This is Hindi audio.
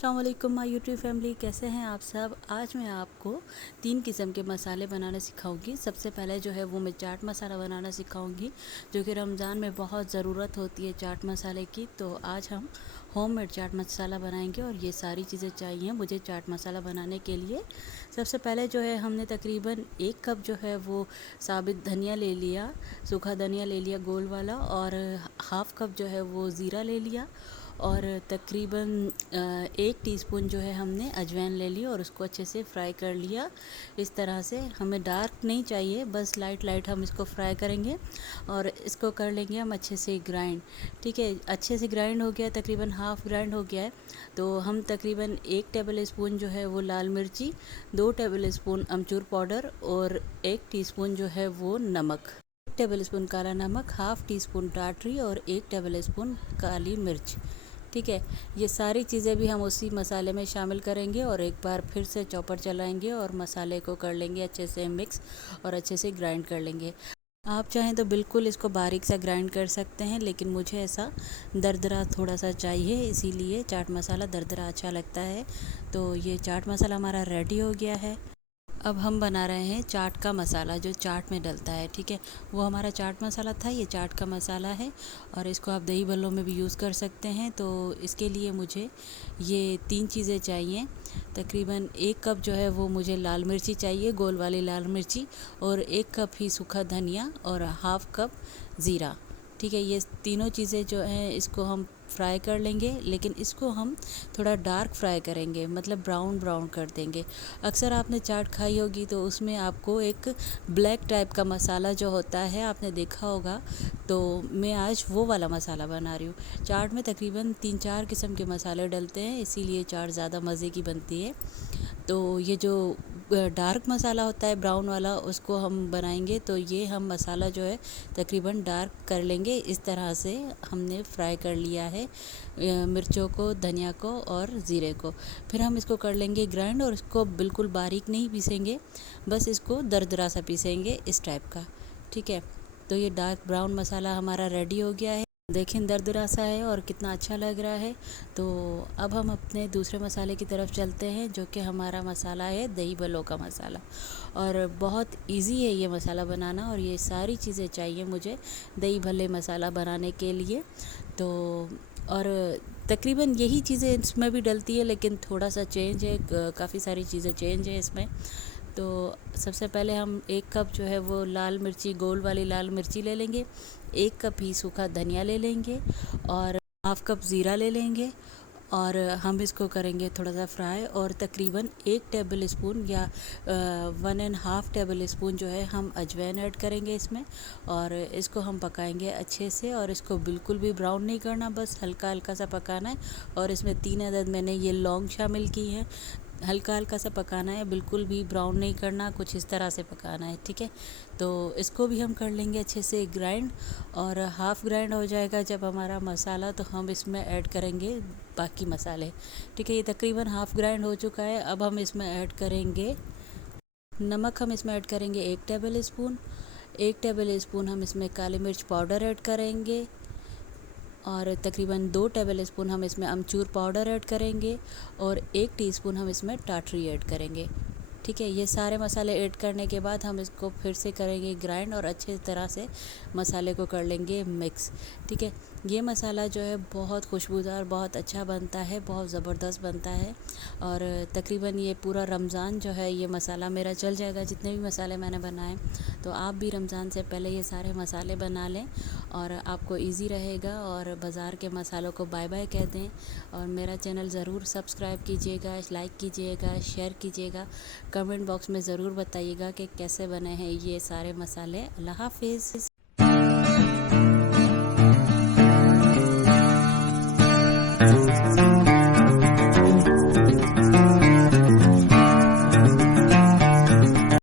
अस्सलाम वालेकुम माय यूट्यूब फैमिली, कैसे हैं आप सब। आज मैं आपको 3 किस्म के मसाले बनाना सिखाऊंगी। सबसे पहले जो है वो मैं चाट मसाला बनाना सिखाऊंगी, जो कि रमज़ान में बहुत ज़रूरत होती है चाट मसाले की। तो आज हम होममेड चाट मसाला बनाएंगे और ये सारी चीज़ें चाहिए मुझे चाट मसाला बनाने के लिए। सबसे पहले जो है हमने तकरीबन 1 कप जो है वो साबित धनिया ले लिया, सूखा धनिया ले लिया गोल वाला, और हाफ़ कप जो है वो ज़ीरा ले लिया, और तकरीबन 1 टीस्पून जो है हमने अजवाइन ले ली और उसको अच्छे से फ्राई कर लिया। इस तरह से हमें डार्क नहीं चाहिए, बस लाइट लाइट हम इसको फ्राई करेंगे और इसको कर लेंगे हम अच्छे से ग्राइंड। ठीक है, अच्छे से ग्राइंड हो गया, तकरीबन हाफ़ ग्राइंड हो गया है। तो हम तकरीबन 1 टेबल स्पून जो है वो लाल मिर्ची, 2 टेबल स्पून अमचूर पाउडर और 1 टीस्पून जो है वो नमक, 1 टेबल स्पून काला नमक, हाफ़ टी स्पून टाटरी और 1 टेबल स्पून काली मिर्च। ठीक है, ये सारी चीज़ें भी हम उसी मसाले में शामिल करेंगे और एक बार फिर से चॉपर चलाएंगे और मसाले को कर लेंगे अच्छे से मिक्स और अच्छे से ग्राइंड कर लेंगे। आप चाहें तो बिल्कुल इसको बारीक सा ग्राइंड कर सकते हैं, लेकिन मुझे ऐसा दरदरा थोड़ा सा चाहिए, इसीलिए चाट मसाला दरदरा अच्छा लगता है। तो ये चाट मसाला हमारा रेडी हो गया है। अब हम बना रहे हैं चाट का मसाला, जो चाट में डलता है। ठीक है, वो हमारा चाट मसाला था, ये चाट का मसाला है और इसको आप दही बल्लों में भी यूज़ कर सकते हैं। तो इसके लिए मुझे ये 3 चीज़ें चाहिए। तकरीबन 1 कप जो है वो मुझे लाल मिर्ची चाहिए, गोल वाली लाल मिर्ची, और 1 कप ही सूखा धनिया और हाफ़ कप ज़ीरा। ठीक है, ये तीनों चीज़ें जो हैं इसको हम फ्राई कर लेंगे, लेकिन इसको हम थोड़ा डार्क फ्राई करेंगे, मतलब ब्राउन ब्राउन कर देंगे। अक्सर आपने चाट खाई होगी तो उसमें आपको एक ब्लैक टाइप का मसाला जो होता है आपने देखा होगा, तो मैं आज वो वाला मसाला बना रही हूँ। चाट में तकरीबन 3-4 किस्म के मसाले डलते हैं, इसीलिए चाट ज़्यादा मज़े की बनती है। तो ये जो डार्क मसाला होता है ब्राउन वाला, उसको हम बनाएंगे। तो ये हम मसाला जो है तकरीबन डार्क कर लेंगे। इस तरह से हमने फ्राई कर लिया है मिर्चों को, धनिया को और ज़ीरे को। फिर हम इसको कर लेंगे ग्राइंड, और इसको बिल्कुल बारीक नहीं पीसेंगे, बस इसको दरदरा सा पीसेंगे इस टाइप का। ठीक है, तो ये डार्क ब्राउन मसाला हमारा रेडी हो गया है। देखें दरदरा सा है और कितना अच्छा लग रहा है। तो अब हम अपने दूसरे मसाले की तरफ चलते हैं, जो कि हमारा मसाला है दही भल्लों का मसाला। और बहुत इजी है ये मसाला बनाना, और ये सारी चीज़ें चाहिए मुझे दही भल्ले मसाला बनाने के लिए। तो और तकरीबन यही चीज़ें इसमें भी डलती है, लेकिन थोड़ा सा चेंज है, काफ़ी सारी चीज़ें चेंज है इसमें। तो सबसे पहले हम 1 कप जो है वो लाल मिर्ची, गोल वाली लाल मिर्ची ले लेंगे, 1 कप ही सूखा धनिया ले लेंगे और हाफ़ कप ज़ीरा ले लेंगे, और हम इसको करेंगे थोड़ा सा फ्राई। और तकरीबन 1 टेबल स्पून या 1.5 टेबल स्पून जो है हम अजवाइन ऐड करेंगे इसमें, और इसको हम पकाएंगे अच्छे से। और इसको बिल्कुल भी ब्राउन नहीं करना, बस हल्का हल्का सा पकाना है। और इसमें 3 अदद मैंने ये लौंग शामिल की हैं, हल्का हल्का सा पकाना है, बिल्कुल भी ब्राउन नहीं करना, कुछ इस तरह से पकाना है। ठीक है, तो इसको भी हम कर लेंगे अच्छे से ग्राइंड। और हाफ़ ग्राइंड हो जाएगा जब हमारा मसाला, तो हम इसमें ऐड करेंगे बाकी मसाले। ठीक है, ये तकरीबन हाफ़ ग्राइंड हो चुका है। अब हम इसमें ऐड करेंगे नमक, हम इसमें ऐड करेंगे 1 टेबल स्पून। 1 टेबल स्पून हम इसमें काली मिर्च पाउडर ऐड करेंगे, और तकरीबन 2 टेबल स्पून हम इसमें अमचूर पाउडर ऐड करेंगे, और 1 टीस्पून हम इसमें टाटरी ऐड करेंगे। ठीक है, ये सारे मसाले ऐड करने के बाद हम इसको फिर से करेंगे ग्राइंड और अच्छे तरह से मसाले को कर लेंगे मिक्स। ठीक है, ये मसाला जो है बहुत खुशबूदार, बहुत अच्छा बनता है, बहुत ज़बरदस्त बनता है। और तकरीबन ये पूरा रमज़ान जो है ये मसाला मेरा चल जाएगा, जितने भी मसाले मैंने बनाए। तो आप भी रमज़ान से पहले ये सारे मसाले बना लें और आपको इजी रहेगा, और बाज़ार के मसालों को बाय बाय कह दें। और मेरा चैनल ज़रूर सब्सक्राइब कीजिएगा, लाइक कीजिएगा, शेयर कीजिएगा, कमेंट बॉक्स में ज़रूर बताइएगा कि कैसे बने हैं ये सारे मसाले। अल्लाह हाफ़िज़।